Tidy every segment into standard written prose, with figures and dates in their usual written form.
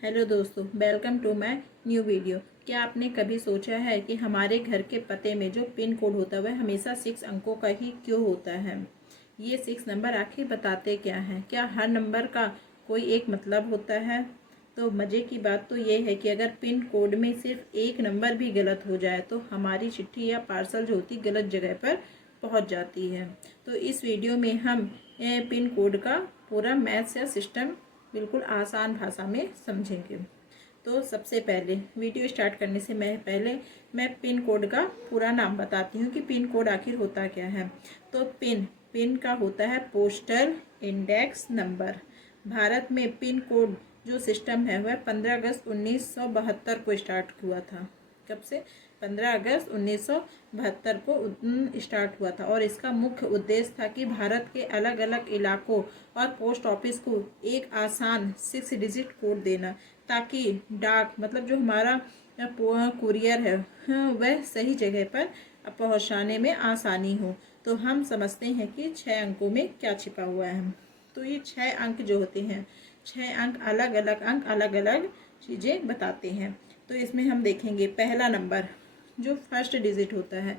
Hello दोस्तों, welcome to my new video. क्या आपने कभी सोचा है कि हमारे घर के पते में जो पिन कोड होता है वह हमेशा 6 अंकों का ही क्यों होता है? ये 6 नंबर आखिर बताते क्या हैं? क्या हर नंबर का कोई एक मतलब होता है? तो मज़े की बात तो ये है कि अगर पिन कोड में सिर्फ एक नंबर भी गलत हो जाए तो हमारी चिट्ठी या पार्सल जो होती गलत जगह पर पहुंच जाती है। तो इस वीडियो में हम पिन कोड का पूरा मैथ्स या सिस्टम बिल्कुल आसान भाषा में समझेंगे। तो सबसे पहले वीडियो स्टार्ट करने से मैं पिन कोड का पूरा नाम बताती हूँ कि पिन कोड आखिर होता क्या है। तो पिन का होता है पोस्टल इंडेक्स नंबर। भारत में पिन कोड जो सिस्टम है वह 15 अगस्त 1972 को स्टार्ट हुआ था। कब से? 15 अगस्त 1972 को स्टार्ट हुआ था और इसका मुख्य उद्देश्य था कि भारत के अलग अलग इलाकों और पोस्ट ऑफिस को एक आसान 6 डिजिट कोड देना, ताकि डाक मतलब जो हमारा कुरियर है वह सही जगह पर पहुंचाने में आसानी हो। तो हम समझते हैं कि 6 अंकों में क्या छिपा हुआ है। तो ये 6 अंक जो होते हैं, 6 अंक अलग अलग चीज़ें बताते हैं। तो इसमें हम देखेंगे पहला नंबर जो फर्स्ट डिजिट होता है।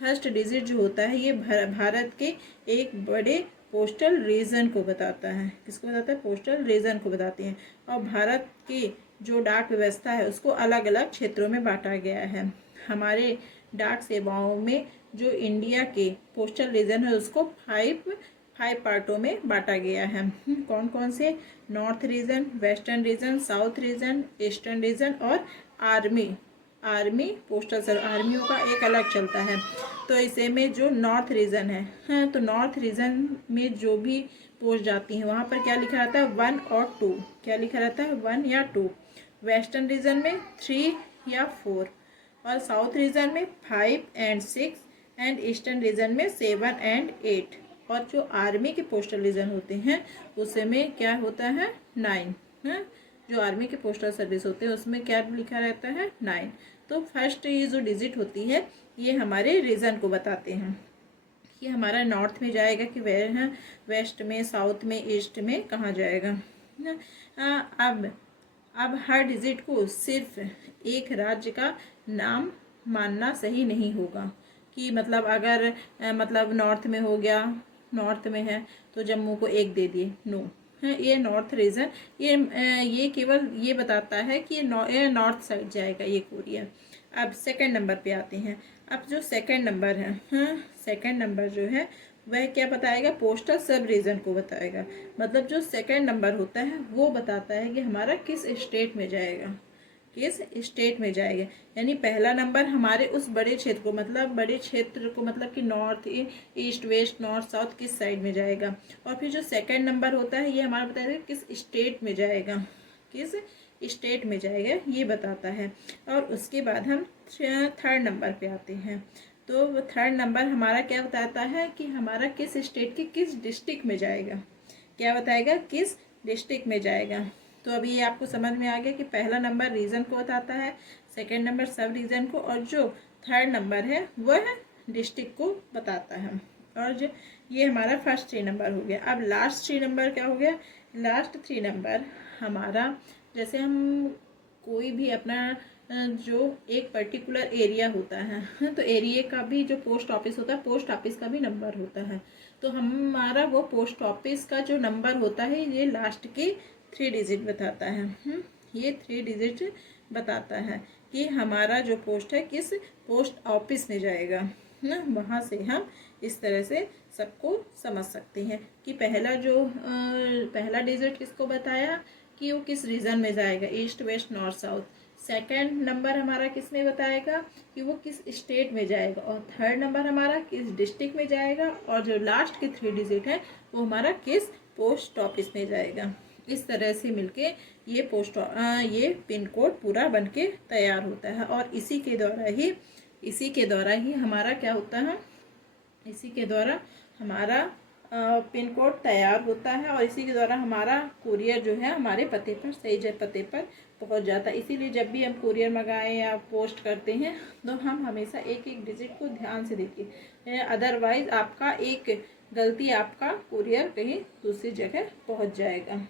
फर्स्ट डिजिट जो होता है ये भारत के एक बड़े पोस्टल रीजन को बताता है। किसको बताता है? पोस्टल रीजन को बताते हैं। और भारत की जो डाक व्यवस्था है उसको अलग अलग क्षेत्रों में बांटा गया है। हमारे डाक सेवाओं में जो इंडिया के पोस्टल रीजन है उसको फाइव पार्टों में बांटा गया है। कौन कौन से? North region, western region, south region, eastern region और आर्मी पोस्टल सर्विस। आर्मियों का एक अलग चलता है। तो इसे में जो नॉर्थ रीजन है, हाँ, तो नॉर्थ रीजन में जो भी पोस्ट जाती हैं वहाँ पर क्या लिखा रहता है? 1 और 2। क्या लिखा रहता है? 1 या 2। वेस्टर्न रीजन में 3 या 4 और साउथ रीजन में 5 एंड 6 एंड ईस्टर्न रीजन में 7 एंड 8। और जो आर्मी के पोस्टल रीजन होते हैं उसमें क्या होता है? 9। हाँ, जो आर्मी के पोस्टल सर्विस होते हैं उसमें क्या लिखा रहता है? 9। तो फर्स्ट ये जो डिजिट होती है ये हमारे रीजन को बताते हैं कि हमारा नॉर्थ में जाएगा कि वेस्ट में, साउथ में, ईस्ट में कहाँ जाएगा। अब हर डिजिट को सिर्फ एक राज्य का नाम मानना सही नहीं होगा कि मतलब अगर मतलब नॉर्थ में हो गया, नॉर्थ में है तो जम्मू को 1 दे दिए। नो, ये नॉर्थ रीजन ये केवल ये बताता है कि ये नॉर्थ साइड जाएगा ये कोरिया। अब सेकंड नंबर पे आते हैं। अब जो सेकंड नंबर है, हाँ, सेकंड नंबर जो है वह क्या बताएगा? पोस्टल सब रीजन को बताएगा। मतलब जो सेकंड नंबर होता है वो बताता है कि हमारा किस स्टेट में जाएगा, किस स्टेट में जाएगा। यानी पहला नंबर हमारे उस बड़े क्षेत्र को मतलब कि north, east, west, north, south किस साइड में जाएगा। और फिर जो सेकंड नंबर होता है ये हमारा बताएगा किस स्टेट में जाएगा, किस स्टेट में जाएगा ये बताता है। और उसके बाद हम थर्ड नंबर पे आते हैं। तो वो थर्ड नंबर हमारा क्या बताता है कि हमारा किस स्टेट के किस डिस्ट्रिक्ट में जाएगा। क्या बताएगा? किस डिस्ट्रिक्ट में जाएगा। तो अभी ये आपको समझ में आ गया कि पहला नंबर रीजन को बताता है, सेकंड नंबर सब रीजन को, और जो थर्ड नंबर है वह डिस्ट्रिक्ट को बताता है। और जो ये हमारा फर्स्ट 3 नंबर हो गया। अब लास्ट 3 नंबर क्या हो गया? लास्ट 3 नंबर हमारा, जैसे हम कोई भी अपना जो एक पर्टिकुलर एरिया होता है तो एरिया का भी जो पोस्ट ऑफिस होता है, पोस्ट ऑफिस का भी नंबर होता है। तो हमारा वो पोस्ट ऑफिस का जो नंबर होता है ये लास्ट के 3 डिजिट बताता है। ये 3 डिजिट बताता है कि हमारा जो पोस्ट है किस पोस्ट ऑफिस में जाएगा ना। वहाँ से हम इस तरह से सबको समझ सकते हैं कि पहला डिजिट किसको बताया कि वो किस रीजन में जाएगा, east, west, north, south. Second number हमारा किस में बताएगा कि वो किस स्टेट में जाएगा। और थर्ड नंबर हमारा किस डिस्ट्रिक्ट में जाएगा। और जो लास्ट के 3 डिजिट है वो हमारा किस पोस्ट ऑफिस में जाएगा। इस तरह से मिलके ये पिन कोड पूरा बनके तैयार होता है। और इसी के द्वारा ही हमारा क्या होता है? इसी के द्वारा हमारा पिन कोड तैयार होता है और इसी के द्वारा हमारा कुरियर जो है हमारे पते पर, सही पते पर पहुंच जाता है। इसीलिए जब भी हम कुरियर मंगाएं या पोस्ट करते हैं तो हम हमेशा एक एक डिजिट को ध्यान से देखिए, अदरवाइज आपका एक गलती आपका कुरियर कहीं दूसरी जगह पहुंच जाएगा।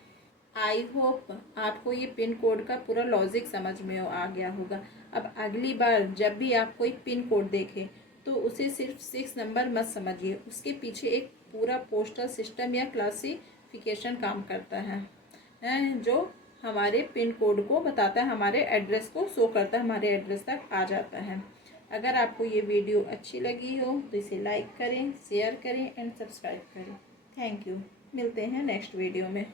आई होप आपको ये पिन कोड का पूरा लॉजिक समझ में आ गया होगा। अब अगली बार जब भी आप कोई पिन कोड देखें तो उसे सिर्फ 6 नंबर मत समझिए, उसके पीछे एक पूरा पोस्टल सिस्टम या क्लासिफिकेशन काम करता है जो हमारे पिन कोड को बताता है, हमारे एड्रेस को शो करता है, हमारे एड्रेस तक आ जाता है। अगर आपको ये वीडियो अच्छी लगी हो तो इसे लाइक करें, शेयर करें एंड सब्सक्राइब करें। Thank you. मिलते हैं नेक्स्ट वीडियो में।